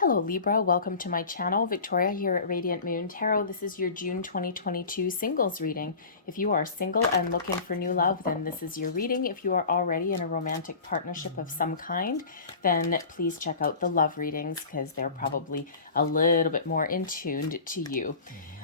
Hello Libra, welcome to my channel. Victoria here at Radiant Moon Tarot. This is your June 2022 singles reading. If you are single and looking for new love, then this is your reading. If you are already in a romantic partnership of some kind, then please check out the love readings because they're probably a little bit more in tuned to you.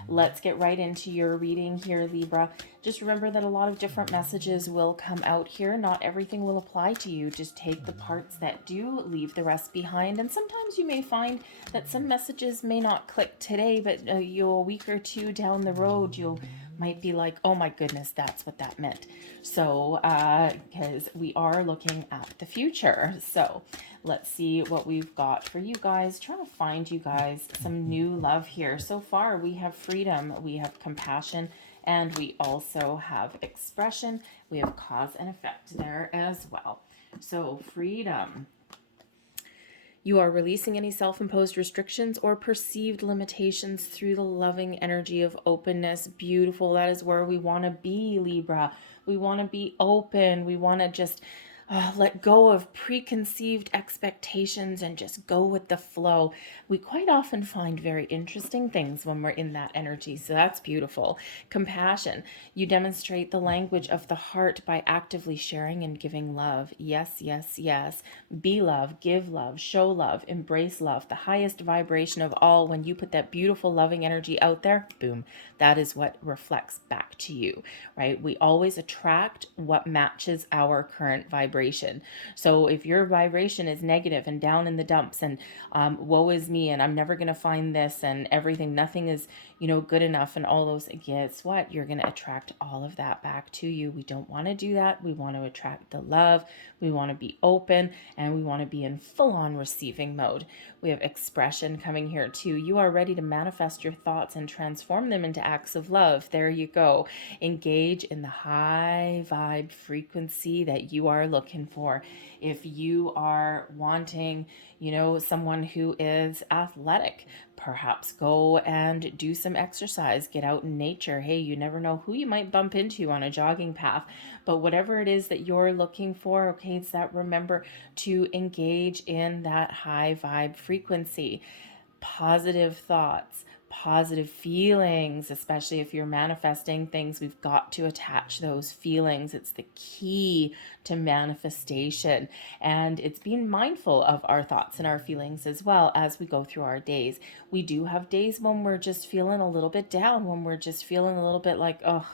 Let's get right into your reading here, Libra. Just remember that a lot of different messages will come out here. Not everything will apply to you. Just take the parts that do, leave the rest behind. And sometimes you may find that some messages may not click today, but a week or two down the road, you'll might be like, oh my goodness, that's what that meant. So, because we are looking at the future. So let's see what we've got for you guys. Trying to find you guys some new love here. So far, we have freedom, we have compassion, and we also have expression. We have cause and effect there as well. So freedom. You are releasing any self-imposed restrictions or perceived limitations through the loving energy of openness. Beautiful. That is where we want to be, Libra. We want to be open. We want to just let go of preconceived expectations and just go with the flow. We quite often find very interesting things when we're in that energy, so that's beautiful. Compassion. You demonstrate the language of the heart by actively sharing and giving love. Yes, yes, yes. Be love, give love, show love, embrace love. The highest vibration of all, when you put that beautiful loving energy out there, boom, that is what reflects back to you, right? We always attract what matches our current vibration. So if your vibration is negative and down in the dumps and woe is me and I'm never going to find this and everything, nothing is, good enough and all those, guess what? You're going to attract all of that back to you. We don't want to do that. We want to attract the love. We want to be open and we want to be in full-on receiving mode. We have expression coming here too. You are ready to manifest your thoughts and transform them into acts of love. There you go. Engage in the high vibe frequency that you are looking for. If you are wanting, someone who is athletic, perhaps go and do some exercise, get out in nature. Hey, you never know who you might bump into on a jogging path, but whatever it is that you're looking for, okay, it's that remember to engage in that high vibe frequency. Positive thoughts, positive feelings, especially if you're manifesting things, we've got to attach those feelings. It's the key to manifestation. And it's being mindful of our thoughts and our feelings as well as we go through our days. We do have days when we're just feeling a little bit down, when we're just feeling a little bit like, oh,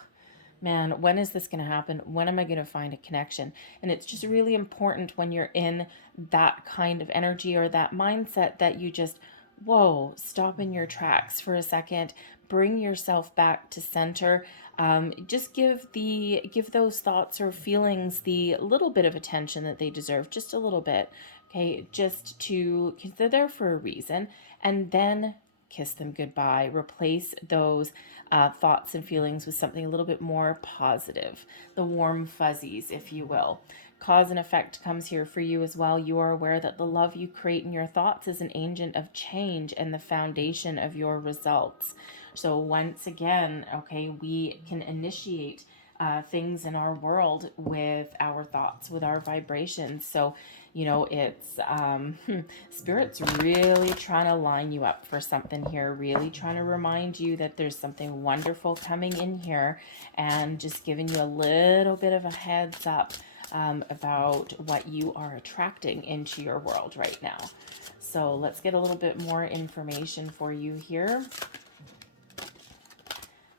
man, when is this going to happen? When am I going to find a connection? And it's just really important when you're in that kind of energy or that mindset that you just, whoa, stop in your tracks for a second, bring yourself back to center. Just give those thoughts or feelings the little bit of attention that they deserve, just a little bit, okay, just to, because they're there for a reason, and then kiss them goodbye. Replace those thoughts and feelings with something a little bit more positive, the warm fuzzies, if you will. Cause and effect comes here for you as well. You are aware that the love you create in your thoughts is an agent of change and the foundation of your results. So once again, okay, we can initiate things in our world with our thoughts, with our vibrations. So, it's Spirit's really trying to line you up for something here, really trying to remind you that there's something wonderful coming in here and just giving you a little bit of a heads up about what you are attracting into your world right now. So let's get a little bit more information for you here.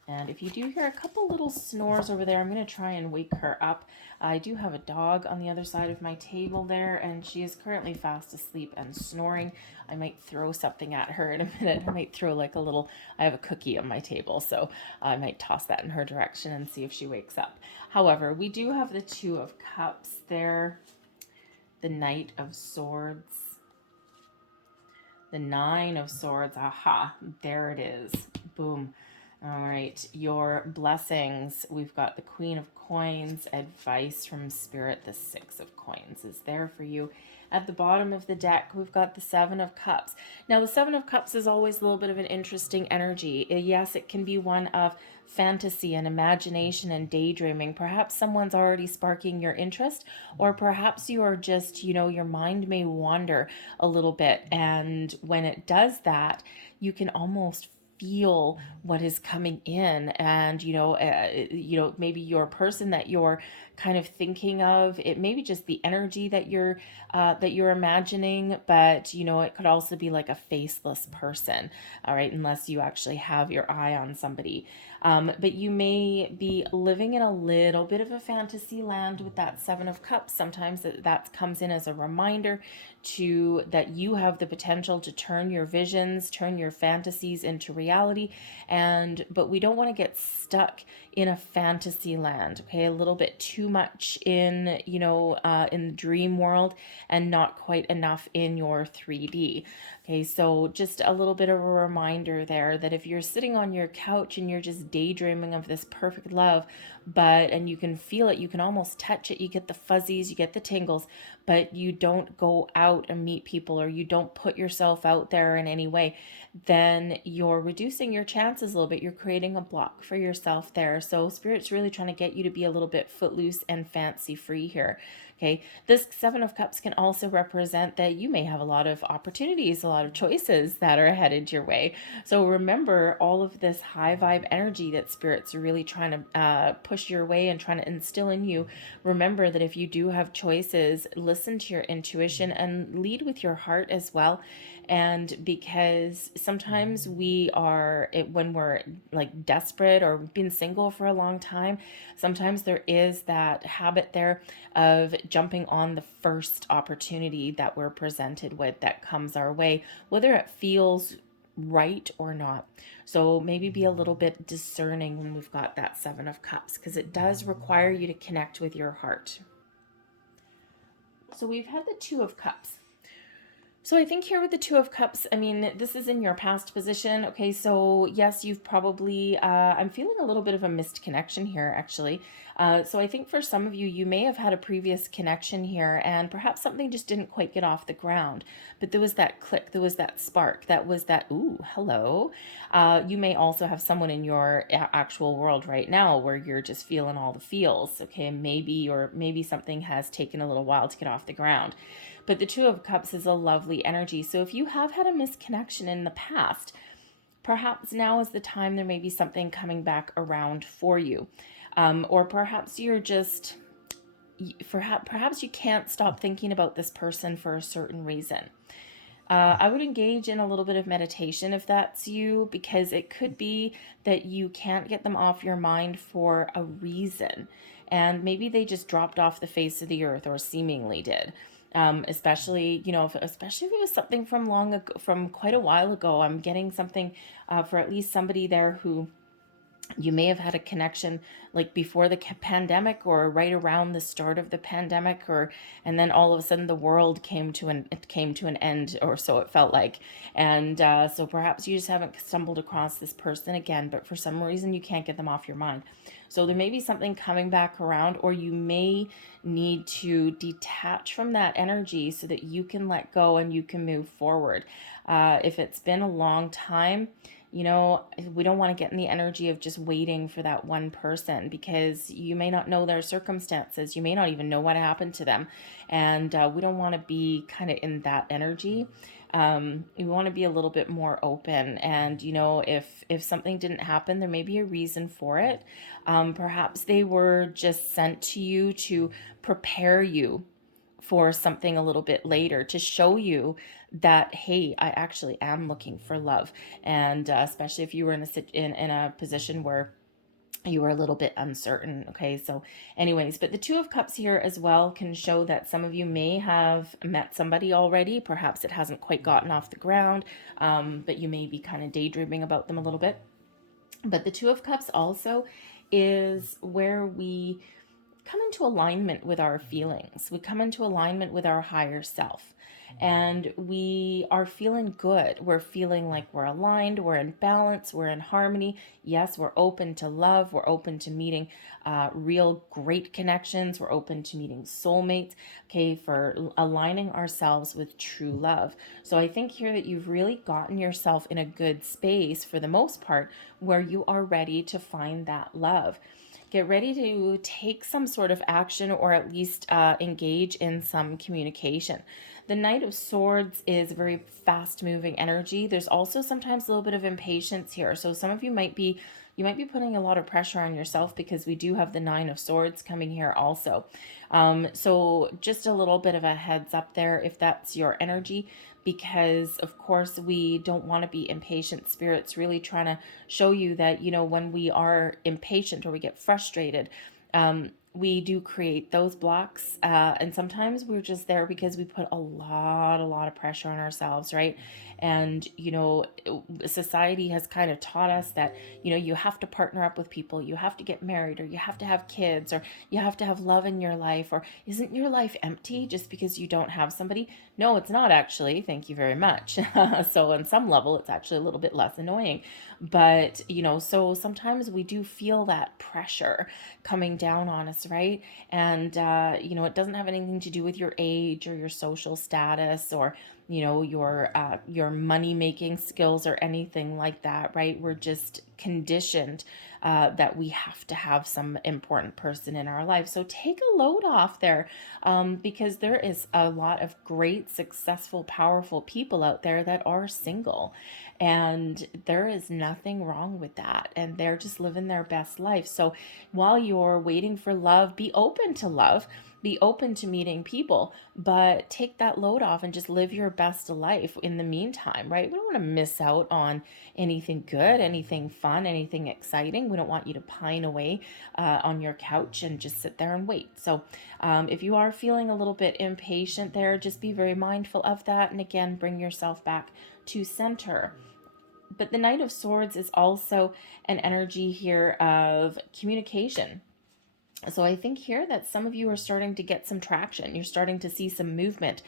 And if you do hear a couple little snores over there, I'm going to try and wake her up. I do have a dog on the other side of my table there, and she is currently fast asleep and snoring. I might throw something at her in a minute. I might throw like a little, I have a cookie on my table, so I might toss that in her direction and see if she wakes up. However, we do have the Two of Cups there, the Knight of Swords, the Nine of Swords. Aha, there it is. Boom. All right, your blessings. We've got the Queen of Coins, advice from Spirit. The Six of Coins is there for you. At the bottom of the deck, we've got the Seven of Cups. Now, the Seven of Cups is always a little bit of an interesting energy. Yes, it can be one of fantasy and imagination and daydreaming. Perhaps someone's already sparking your interest, or perhaps you are just, your mind may wander a little bit. And when it does that, you can almost feel what is coming in. And maybe your person that you're kind of thinking of, it may be just the energy that you're imagining, but it could also be like a faceless person. All right, unless you actually have your eye on somebody. But you may be living in a little bit of a fantasy land with that Seven of Cups. Sometimes that comes in as a reminder that you have the potential to turn your visions, turn your fantasies into reality. But we don't want to get stuck in a fantasy land, okay? A little bit too much in the dream world and not quite enough in your 3D. Okay, so just a little bit of a reminder there that if you're sitting on your couch and you're just daydreaming of this perfect love, and you can feel it, you can almost touch it, you get the fuzzies, you get the tingles, but you don't go out and meet people, or you don't put yourself out there in any way, then you're reducing your chances a little bit. You're creating a block for yourself there. So Spirit's really trying to get you to be a little bit footloose and fancy free here. Okay, this Seven of Cups can also represent that you may have a lot of opportunities, a lot of choices that are headed your way. So remember all of this high vibe energy that Spirit's really trying to push your way and trying to instill in you. Remember that if you do have choices, listen to your intuition and lead with your heart as well. And because sometimes when we're like desperate or been single for a long time, sometimes there is that habit there of jumping on the first opportunity that we're presented with that comes our way, whether it feels right or not. So maybe be a little bit discerning when we've got that Seven of Cups, because it does require you to connect with your heart. So we've had the Two of Cups. So I think here with the Two of Cups, I mean, this is in your past position. Okay, so yes, you've probably, I'm feeling a little bit of a missed connection here, actually. So I think for some of you, you may have had a previous connection here, and perhaps something just didn't quite get off the ground. But there was that click, there was that spark, that was that, ooh, hello. You may also have someone in your actual world right now where you're just feeling all the feels, okay? Maybe something has taken a little while to get off the ground. But the Two of Cups is a lovely energy. So if you have had a misconnection in the past, perhaps now is the time there may be something coming back around for you. Or perhaps you're just, perhaps you can't stop thinking about this person for a certain reason. I would engage in a little bit of meditation if that's you, because it could be that you can't get them off your mind for a reason. And maybe they just dropped off the face of the earth, or seemingly did. Especially if it was something from long ago, from quite a while ago. I'm getting something for at least somebody there who you may have had a connection like before the pandemic, or right around the start of the pandemic, and then all of a sudden the world came to an end, or so it felt like. And so perhaps you just haven't stumbled across this person again, but for some reason you can't get them off your mind. So there may be something coming back around, or you may need to detach from that energy so that you can let go and you can move forward. If it's been a long time, we don't want to get in the energy of just waiting for that one person, because you may not know their circumstances. You may not even know what happened to them. And we don't want to be kind of in that energy. We want to be a little bit more open. And, if something didn't happen, there may be a reason for it. Perhaps they were just sent to you to prepare you for something a little bit later, to show you that, hey, I actually am looking for love. And especially if you were in a position where you were a little bit uncertain. Okay, so anyways, but the Two of Cups here as well can show that some of you may have met somebody already. Perhaps it hasn't quite gotten off the ground, but you may be kind of daydreaming about them a little bit. But the Two of Cups also is where we come into alignment with our feelings. We come into alignment with our higher self. and we are feeling good. We're feeling like we're aligned, we're in balance, we're in harmony. Yes, we're open to love, we're open to meeting real great connections, we're open to meeting soulmates, okay, for aligning ourselves with true love. So I think here that you've really gotten yourself in a good space for the most part where you are ready to find that love. Get ready to take some sort of action, or at least engage in some communication. The Knight of Swords is a very fast moving energy. There's also sometimes a little bit of impatience here. So some of you might be putting a lot of pressure on yourself because we do have the Nine of Swords coming here also. So just a little bit of a heads up there if that's your energy, because of course we don't want to be impatient spirits, really trying to show you that, when we are impatient or we get frustrated, we do create those blocks, and sometimes we're just there because we put a lot of pressure on ourselves, right? And society has kind of taught us that you have to partner up with people, you have to get married, or you have to have kids, or you have to have love in your life, or isn't your life empty just because you don't have somebody? No, it's not actually. Thank you very much. So on some level, it's actually a little bit less annoying. But, so sometimes we do feel that pressure coming down on us, right? And, it doesn't have anything to do with your age or your social status, or, your money making skills or anything like that, right? We're just conditioned that we have to have some important person in our life. So take a load off there, because there is a lot of great, successful, powerful people out there that are single. And there is nothing wrong with that. And they're just living their best life. So while you're waiting for love, be open to love. Be open to meeting people, but take that load off and just live your best life in the meantime, right? We don't want to miss out on anything good, anything fun, anything exciting. We don't want you to pine away on your couch and just sit there and wait. So if you are feeling a little bit impatient there, just be very mindful of that. And again, bring yourself back to center. But the Knight of Swords is also an energy here of communication. So I think here that some of you are starting to get some traction. You're starting to see some movement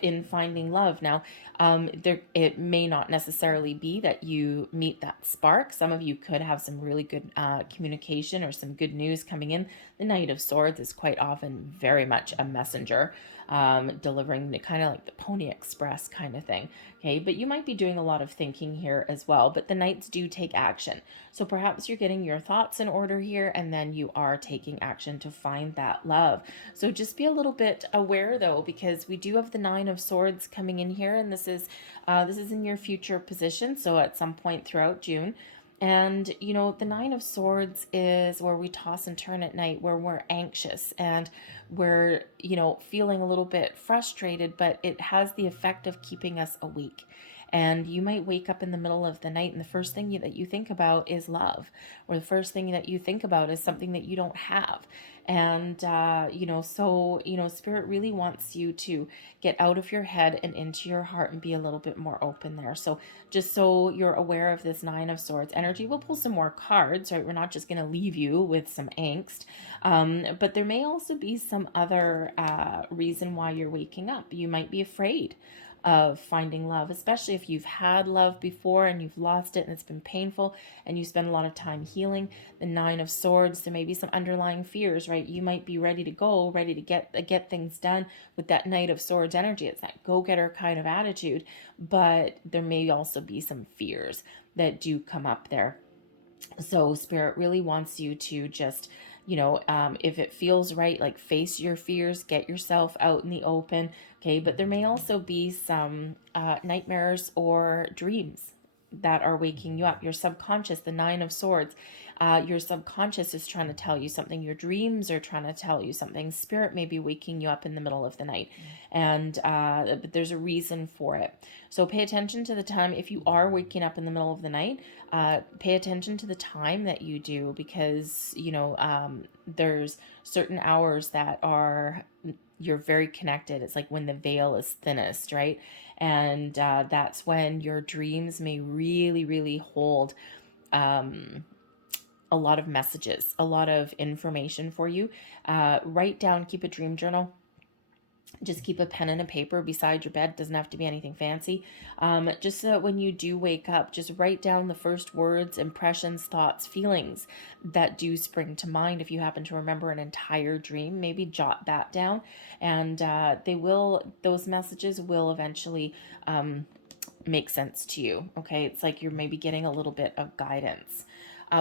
in finding love. Now, it may not necessarily be that you meet that spark. Some of you could have some really good communication or some good news coming in. The Knight of Swords is quite often very much a messenger, delivering the kind of like the Pony Express kind of thing. Okay, but you might be doing a lot of thinking here as well. But the Knights do take action. So perhaps you're getting your thoughts in order here, and then you are taking action to find that love. So just be a little bit aware though, because we do have the Nine of Swords coming in here, and this is in your future position. So at some point throughout June. And, the Nine of Swords is where we toss and turn at night, where we're anxious and we're, feeling a little bit frustrated, but it has the effect of keeping us awake. And you might wake up in the middle of the night, and the first thing that you think about is love, or the first thing that you think about is something that you don't have. And, Spirit really wants you to get out of your head and into your heart and be a little bit more open there. So, just so you're aware of this Nine of Swords energy, we'll pull some more cards, right? We're not just going to leave you with some angst, but there may also be some other reason why you're waking up. You might be afraid of finding love, especially if you've had love before and you've lost it and it's been painful and you spend a lot of time healing. The Nine of Swords, there may be some underlying fears, right? You might be ready to go, ready to get things done with that Knight of Swords energy. It's that go-getter kind of attitude, but there may also be some fears that do come up there. So Spirit really wants you to just, if it feels right, like face your fears, get yourself out in the open. Okay, but there may also be some nightmares or dreams that are waking you up. Your subconscious, the Nine of Swords, your subconscious is trying to tell you something. Your dreams are trying to tell you something. Spirit may be waking you up in the middle of the night, and but there's a reason for it. So pay attention to the time. If you are waking up in the middle of the night, pay attention to the time that you do, because there's certain hours that are, you're very connected. It's like when the veil is thinnest, right? And that's when your dreams may really, really hold a lot of messages, a lot of information for you. Write down, keep a dream journal. Just keep a pen and a paper beside your bed. Doesn't have to be anything fancy. Just so that when you do wake up, just write down the first words, impressions, thoughts, feelings that do spring to mind. If you happen to remember an entire dream, maybe jot that down, and those messages will eventually make sense to you. Okay, it's like you're maybe getting a little bit of guidance.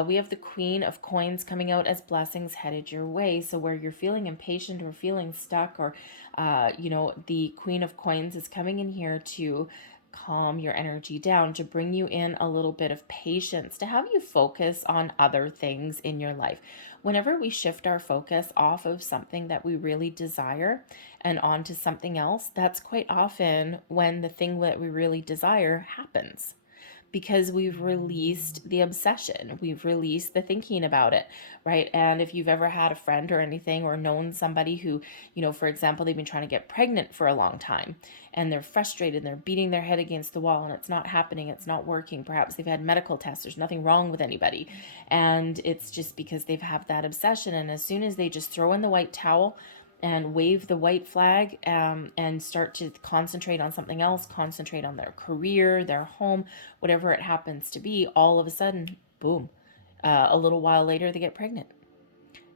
We have the Queen of Coins coming out as blessings headed your way. So where you're feeling impatient or feeling stuck, or, the Queen of Coins is coming in here to calm your energy down, to bring you in a little bit of patience, to have you focus on other things in your life. Whenever we shift our focus off of something that we really desire and onto something else, that's quite often when the thing that we really desire happens, because we've released the obsession, we've released the thinking about it, right? And if you've ever had a friend or anything, or known somebody who, for example, they've been trying to get pregnant for a long time and they're frustrated and they're beating their head against the wall and it's not happening, it's not working. Perhaps they've had medical tests, there's nothing wrong with anybody. And it's just because they've had that obsession. And as soon as they just throw in the white towel and wave the white flag, and start to concentrate on something else, concentrate on their career, their home, whatever it happens to be, all of a sudden, boom, a little while later, they get pregnant.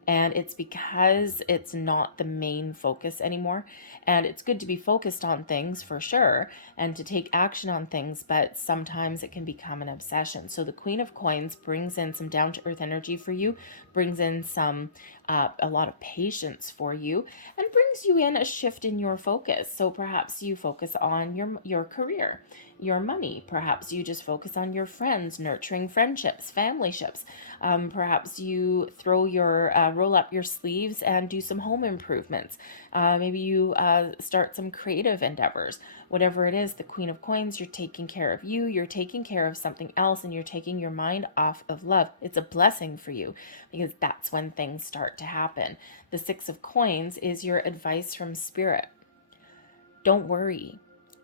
And it's because it's not the main focus anymore. And it's good to be focused on things for sure and to take action on things, but sometimes it can become an obsession. So the Queen of Coins brings in some down to earth energy for you, brings in some a lot of patience for you, and brings you in a shift in your focus. So perhaps you focus on your career, your money. Perhaps you just focus on your friends, nurturing friendships, family ships. Perhaps you roll up your sleeves and do some home improvements. Maybe you start some creative endeavors. Whatever it is, the Queen of Coins, you're taking care of you, you're taking care of something else, and you're taking your mind off of love. It's a blessing for you, because that's when things start to happen. The Six of Coins is your advice from Spirit. Don't worry,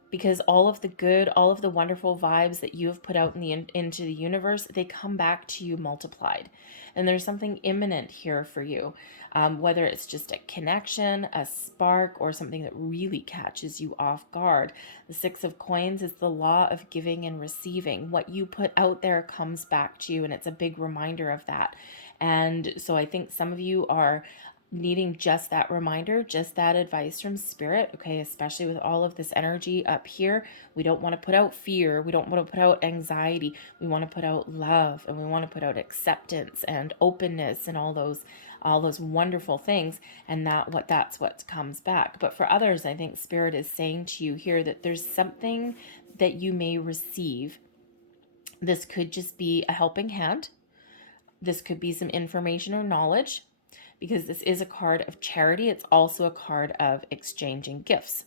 because all of the good, all of the wonderful vibes that you have put out into the universe, they come back to you multiplied. And there's something imminent here for you, whether it's just a connection, a spark, or something that really catches you off guard. The Six of Coins is the law of giving and receiving. What you put out there comes back to you, and it's a big reminder of that. And so I think some of you are needing just that reminder, just that advice from Spirit, okay? Especially with all of this energy up here. We don't want to put out fear. We don't want to put out anxiety. We want to put out love, and we want to put out acceptance and openness and all those wonderful things. And that's what comes back. But for others, I think Spirit is saying to you here that there's something that you may receive. This could just be a helping hand. This could be some information or knowledge, because this is a card of charity. It's also a card of exchanging gifts.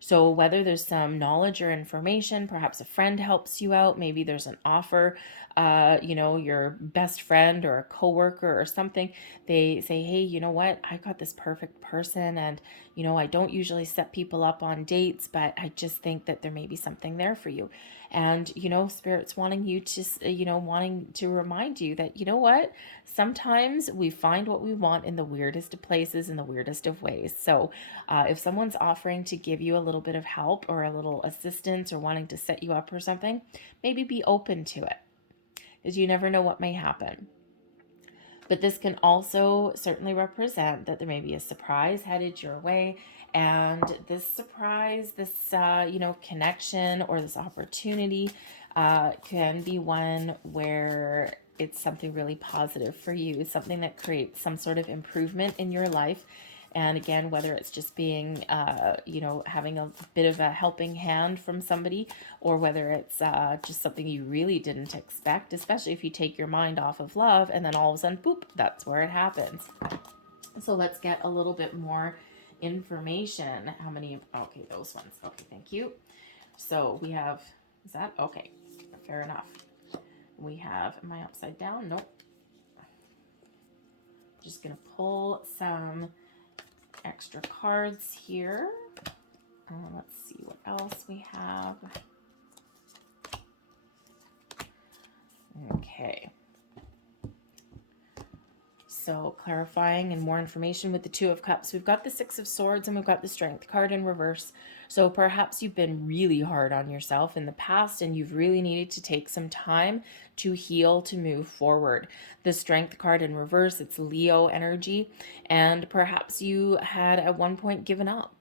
So whether there's some knowledge or information, perhaps a friend helps you out, maybe there's an offer, your best friend or a coworker or something, they say, hey, you know what, I got this perfect person, and I don't usually set people up on dates, but I just think that there may be something there for you. And Spirit's wanting you to wanting to remind you that, what, sometimes we find what we want in the weirdest of places, in the weirdest of ways. So if someone's offering to give you a little bit of help or a little assistance, or wanting to set you up or something, maybe be open to it, because you never know what may happen. But this can also certainly represent that there may be a surprise headed your way. And this surprise, this, connection, or this opportunity can be one where it's something really positive for you. It's something that creates some sort of improvement in your life. And again, whether it's just being, having a bit of a helping hand from somebody, or whether it's just something you really didn't expect, especially if you take your mind off of love and then all of a sudden, boop, that's where it happens. So let's get a little bit more information. How many? Okay, those ones. Okay, thank you. So we have, is that? Okay, fair enough. We have, am I upside down? Nope. Just going to pull some extra cards here. Let's see what else we have. Okay. So clarifying and more information with the Two of Cups. We've got the Six of Swords and we've got the Strength card in reverse. So perhaps you've been really hard on yourself in the past and you've really needed to take some time to heal, to move forward. The Strength card in reverse, it's Leo energy, and perhaps you had at one point given up.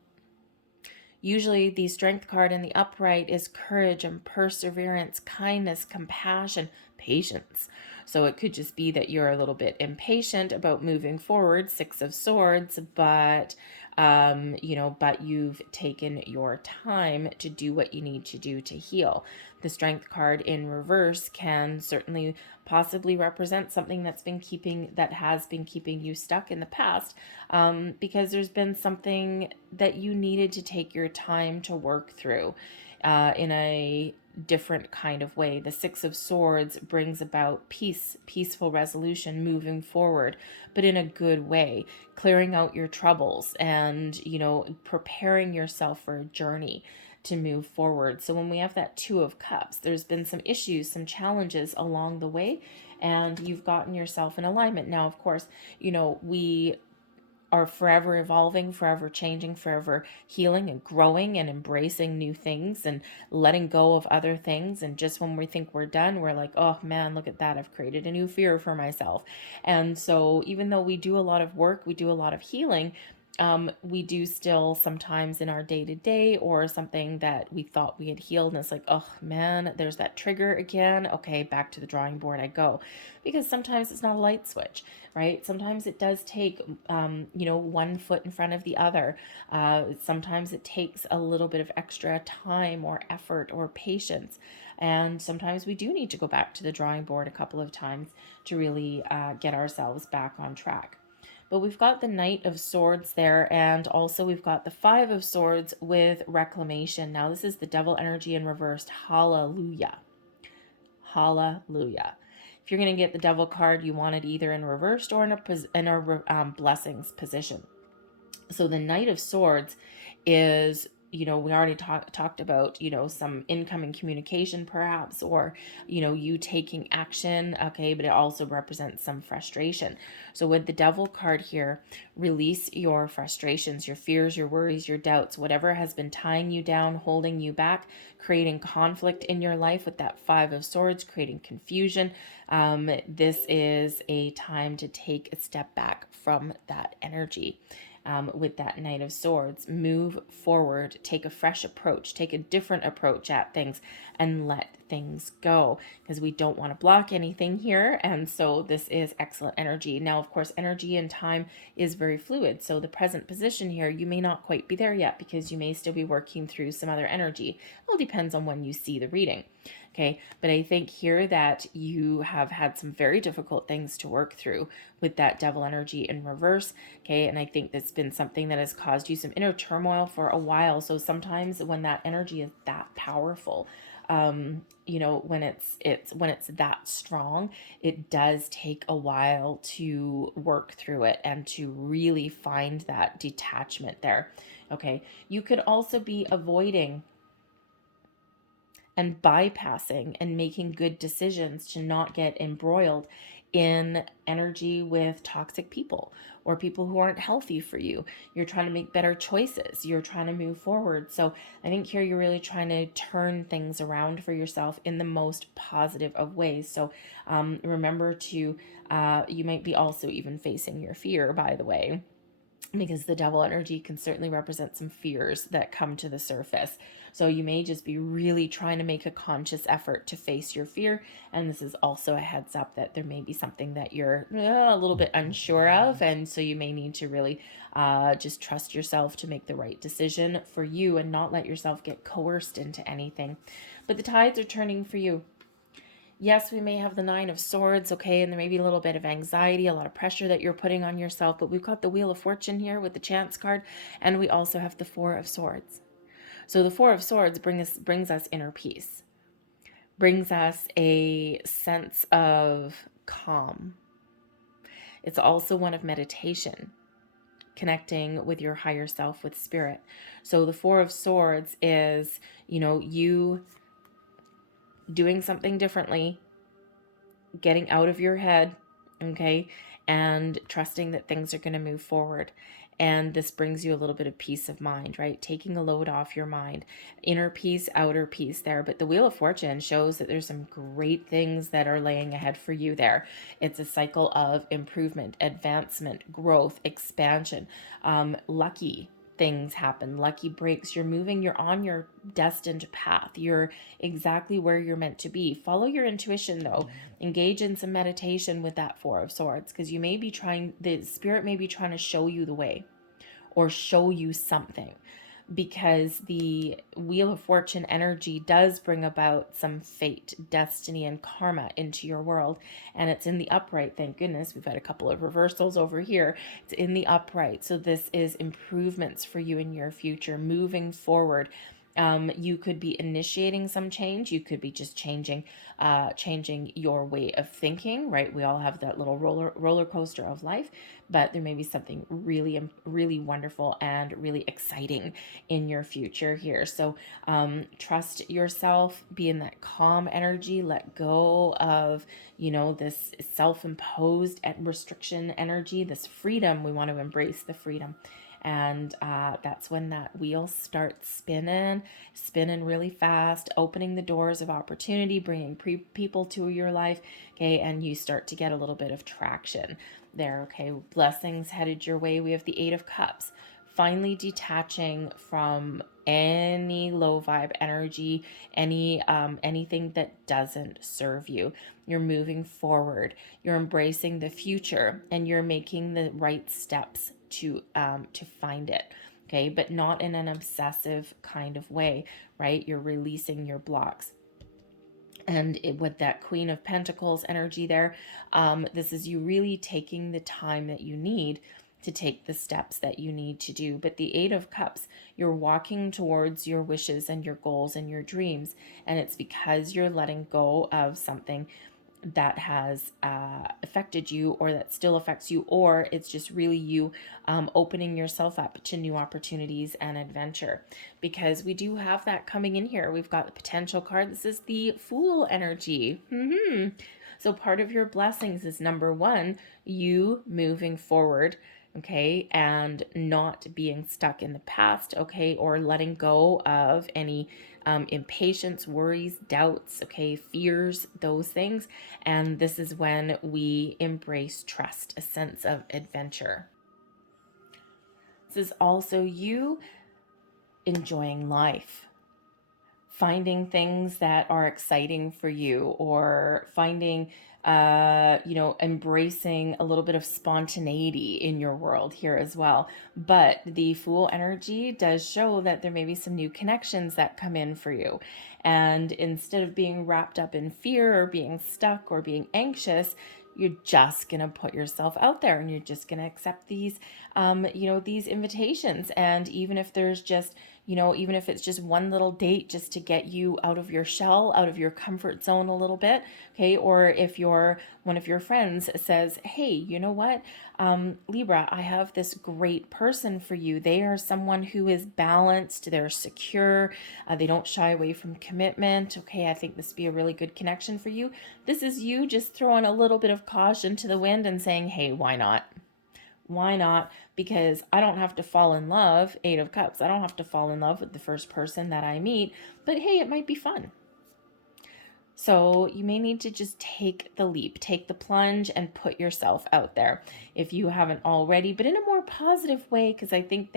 Usually the Strength card in the upright is courage and perseverance, kindness, compassion, patience. So it could just be that you're a little bit impatient about moving forward, Six of Swords, but but you've taken your time to do what you need to do to heal. The Strength card in reverse can certainly possibly represent something that has been keeping you stuck in the past, because there's been something that you needed to take your time to work through in a different kind of way. The Six of Swords brings about peace, peaceful resolution, moving forward, but in a good way, clearing out your troubles and, preparing yourself for a journey to move forward. So when we have that Two of Cups, there's been some issues, some challenges along the way, and you've gotten yourself in alignment. Now, of course, we are forever evolving, forever changing, forever healing and growing and embracing new things and letting go of other things. And just when we think we're done, we're like, oh man, look at that. I've created a new fear for myself. And so even though we do a lot of work, we do a lot of healing, we do still sometimes in our day-to-day or something that we thought we had healed, and it's like, oh man, there's that trigger again. Okay, back to the drawing board I go. Because sometimes it's not a light switch, right? Sometimes it does take one foot in front of the other. Sometimes it takes a little bit of extra time or effort or patience, and sometimes we do need to go back to the drawing board a couple of times to really get ourselves back on track. But we've got the Knight of Swords there, and also we've got the Five of Swords with Reclamation. Now this is the Devil energy in reversed. Hallelujah. Hallelujah. If you're going to get the Devil card, you want it either in reversed or in a blessings position. So the Knight of Swords is, we already talked about, some incoming communication perhaps, or, you taking action. Okay. But it also represents some frustration. So with the Devil card here, release your frustrations, your fears, your worries, your doubts, whatever has been tying you down, holding you back, creating conflict in your life with that Five of Swords, creating confusion. This is a time to take a step back from that energy. With that Knight of Swords, move forward, take a fresh approach, take a different approach at things, and let things go, because we don't want to block anything here. And so this is excellent energy. Now, of course, energy and time is very fluid. So the present position here, you may not quite be there yet because you may still be working through some other energy. It all depends on when you see the reading. Okay, but I think here that you have had some very difficult things to work through with that Devil energy in reverse. Okay, and I think that's been something that has caused you some inner turmoil for a while. So sometimes when that energy is that powerful, when it's that strong, it does take a while to work through it and to really find that detachment there. Okay, you could also be avoiding and bypassing and making good decisions to not get embroiled in energy with toxic people or people who aren't healthy for you. You're trying to make better choices. You're trying to move forward. So I think here you're really trying to turn things around for yourself in the most positive of ways. So remember to, you might be also even facing your fear, by the way, because the Devil energy can certainly represent some fears that come to the surface. So you may just be really trying to make a conscious effort to face your fear. And this is also a heads up that there may be something that you're a little bit unsure of. And so you may need to really just trust yourself to make the right decision for you and not let yourself get coerced into anything. But the tides are turning for you. Yes, we may have the Nine of Swords, okay, and there may be a little bit of anxiety, a lot of pressure that you're putting on yourself, but we've got the Wheel of Fortune here with the Chance card, and we also have the Four of Swords. So the Four of Swords brings us inner peace, brings us a sense of calm. It's also one of meditation, connecting with your higher self, with spirit. So the Four of Swords is, you doing something differently, getting out of your head, okay, and trusting that things are going to move forward. And this brings you a little bit of peace of mind, right? Taking a load off your mind, inner peace, outer peace there. But the Wheel of Fortune shows that there's some great things that are laying ahead for you there. It's a cycle of improvement, advancement, growth, expansion, lucky things happen, lucky breaks. You're on your destined path. You're exactly where you're meant to be. Follow your intuition though. Engage in some meditation with that Four of Swords, because the spirit may be trying to show you the way or show you something, because the Wheel of Fortune energy does bring about some fate, destiny, and karma into your world. And it's in the upright. Thank goodness. We've had a couple of reversals over here. It's in the upright. So this is improvements for you in your future, moving forward. You could be initiating some change. You could be just changing your way of thinking, right? We all have that little roller coaster of life, but there may be something really, really wonderful and really exciting in your future here. So trust yourself, be in that calm energy, let go of, this self-imposed restriction energy, this freedom. We want to embrace the freedom. And that's when that wheel starts spinning really fast, opening the doors of opportunity, bringing people to your life, okay? And you start to get a little bit of traction there, okay? Blessings headed your way. We have the Eight of Cups. Finally detaching from any low vibe energy, anything that doesn't serve you. You're moving forward. You're embracing the future, and you're making the right steps to find it, okay? But not in an obsessive kind of way, right? You're releasing your blocks. And with that Queen of Pentacles energy there, this is you really taking the time that you need to take the steps that you need to do. But the Eight of Cups, you're walking towards your wishes and your goals and your dreams. And it's because you're letting go of something that has affected you, or that still affects you, or it's just really you opening yourself up to new opportunities and adventure, because we do have that coming in here. We've got the potential card. This is the Fool energy. So part of your blessings is, number one, you moving forward, okay, and not being stuck in the past, okay, or letting go of any impatience, worries, doubts, okay, fears, those things. And this is when we embrace trust, a sense of adventure. This is also you enjoying life, finding things that are exciting for you, or finding embracing a little bit of spontaneity in your world here as well. But the Fool energy does show that there may be some new connections that come in for you. And instead of being wrapped up in fear or being stuck or being anxious, you're just going to put yourself out there, and you're just going to accept these, these invitations. And even if there's just, even if it's just one little date just to get you out of your shell, out of your comfort zone a little bit, okay? Or if one of your friends says, hey, you know what, Libra, I have this great person for you. They are someone who is balanced, they're secure, they don't shy away from commitment, okay? I think this would be a really good connection for you. This is you just throwing a little bit of caution to the wind and saying, hey, why not? Why not? Because I don't have to fall in love, Eight of Cups. I don't have to fall in love with the first person that I meet, but hey, it might be fun. So you may need to just take the leap, take the plunge, and put yourself out there if you haven't already, but in a more positive way, because I think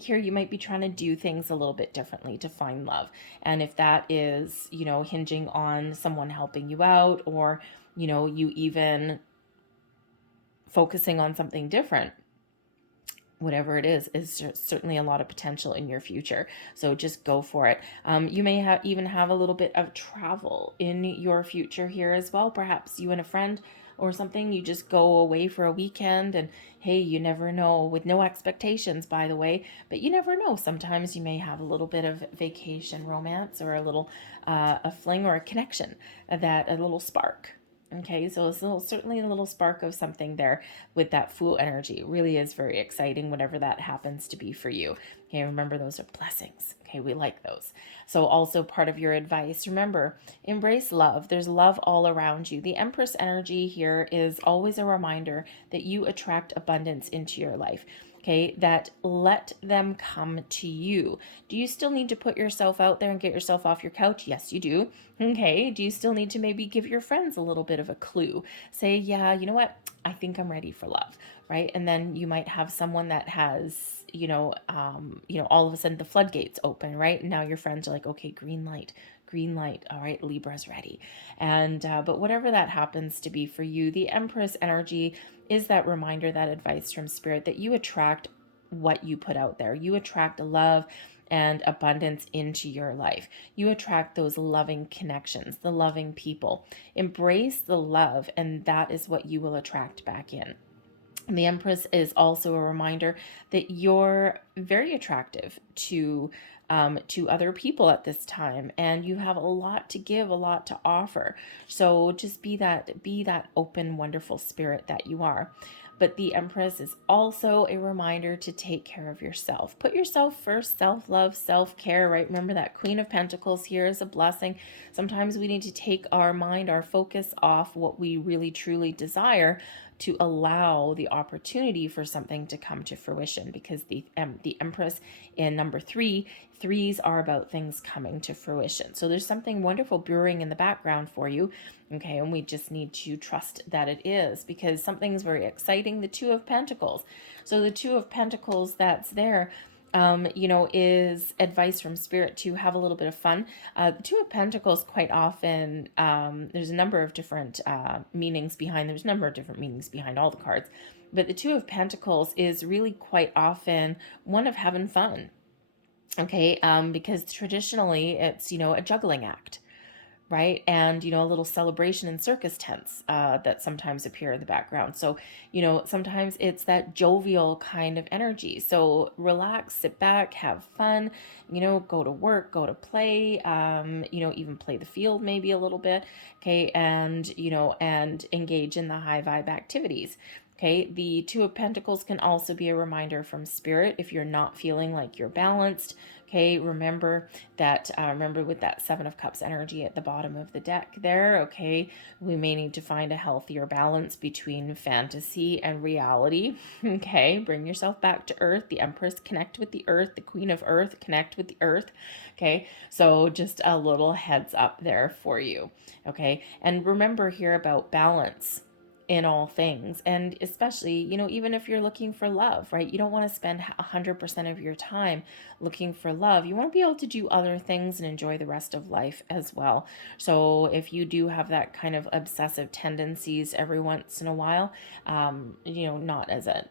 here you might be trying to do things a little bit differently to find love. And if that is, hinging on someone helping you out, or, you even focusing on something different, whatever it is certainly a lot of potential in your future. So just go for it. You may even have a little bit of travel in your future here as well. Perhaps you and a friend or something, you just go away for a weekend, and hey, you never know, with no expectations, by the way, but you never know. Sometimes you may have a little bit of vacation romance, or a little a fling or a connection, a little spark. Okay, so it's certainly a little spark of something there with that Fool energy. It really is very exciting, whatever that happens to be for you. Okay, remember those are blessings. Okay, we like those. So also part of your advice, remember, embrace love. There's love all around you. The Empress energy here is always a reminder that you attract abundance into your life. Okay, that let them come to you. Do you still need to put yourself out there and get yourself off your couch? Yes, you do. Okay, do you still need to maybe give your friends a little bit of a clue? Say, yeah, you know what? I think I'm ready for love, right? And then you might have someone that has, all of a sudden the floodgates open, right? And now your friends are like, okay, green light, green light. All right, Libra's ready. And, but whatever that happens to be for you, the Empress energy is that reminder, that advice from Spirit that you attract what you put out there. You attract love and abundance into your life. You attract those loving connections, the loving people. Embrace the love, and that is what you will attract back in. And the Empress is also a reminder that you're very attractive to other people at this time, and you have a lot to give, a lot to offer. So just be that open, wonderful spirit that you are. But the Empress is also a reminder to take care of yourself. Put yourself first, self-love, self-care, right? Remember that Queen of Pentacles here is a blessing. Sometimes we need to take our mind, our focus off what we really truly desire to allow the opportunity for something to come to fruition, because the Empress in number 3, threes are about things coming to fruition. So there's something wonderful brewing in the background for you. Okay, and we just need to trust that it is, because something's very exciting. The Two of Pentacles. So the Two of Pentacles that's there, is advice from Spirit to have a little bit of fun. The Two of Pentacles quite often, there's a number of different meanings behind, there's a number of different meanings behind all the cards. But the Two of Pentacles is really quite often one of having fun. Okay, because traditionally it's, a juggling act, right? And, a little celebration in circus tents that sometimes appear in the background. So, sometimes it's that jovial kind of energy. So relax, sit back, have fun, go to work, go to play, even play the field maybe a little bit. Okay. And, and engage in the high vibe activities. Okay, the Two of Pentacles can also be a reminder from Spirit if you're not feeling like you're balanced. Okay, remember with that Seven of Cups energy at the bottom of the deck there. Okay, we may need to find a healthier balance between fantasy and reality. Okay, bring yourself back to earth. The Empress, connect with the earth. The Queen of Earth, connect with the earth. Okay, so just a little heads up there for you. Okay, and remember here about balance in all things, and especially, even if you're looking for love, right? You don't want to spend 100% of your time looking for love. You want to be able to do other things and enjoy the rest of life as well. So if you do have that kind of obsessive tendencies every once in a while, not as a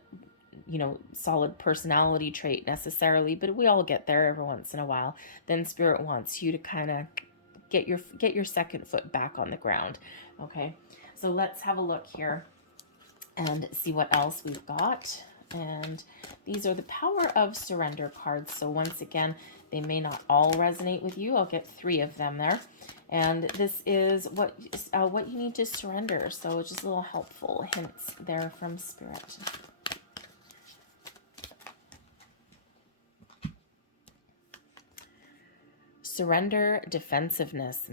solid personality trait necessarily, but we all get there every once in a while, then Spirit wants you to kind of get your second foot back on the ground. Okay, so let's have a look here and see what else we've got. And these are the Power of Surrender cards. So once again, they may not all resonate with you. I'll get 3 of them there. And this is what you need to surrender. So just little helpful hints there from Spirit. Surrender, defensiveness.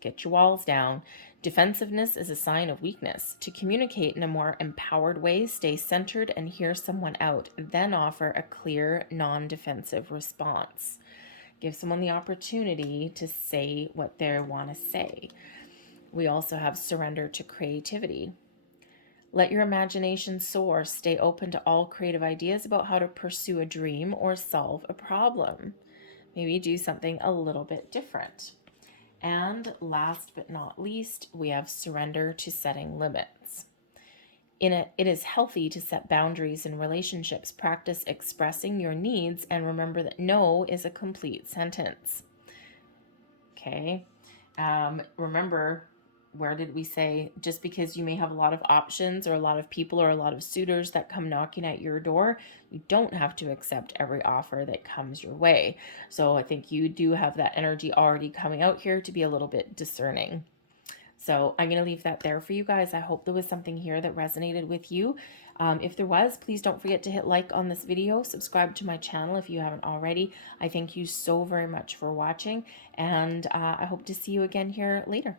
Get your walls down. Defensiveness is a sign of weakness. To communicate in a more empowered way, stay centered and hear someone out, then offer a clear, non-defensive response. Give someone the opportunity to say what they want to say. We also have surrender to creativity. Let your imagination soar. Stay open to all creative ideas about how to pursue a dream or solve a problem. Maybe do something a little bit different. And last but not least, we have surrender to setting limits. It is healthy to set boundaries in relationships. Practice expressing your needs and remember that no is a complete sentence. Okay. Remember, where did we say, just because you may have a lot of options or a lot of people or a lot of suitors that come knocking at your door, you don't have to accept every offer that comes your way. So I think you do have that energy already coming out here to be a little bit discerning. So I'm going to leave that there for you guys. I hope there was something here that resonated with you. If there was, please don't forget to hit like on this video, subscribe to my channel if you haven't already. I thank you so very much for watching, and I hope to see you again here later.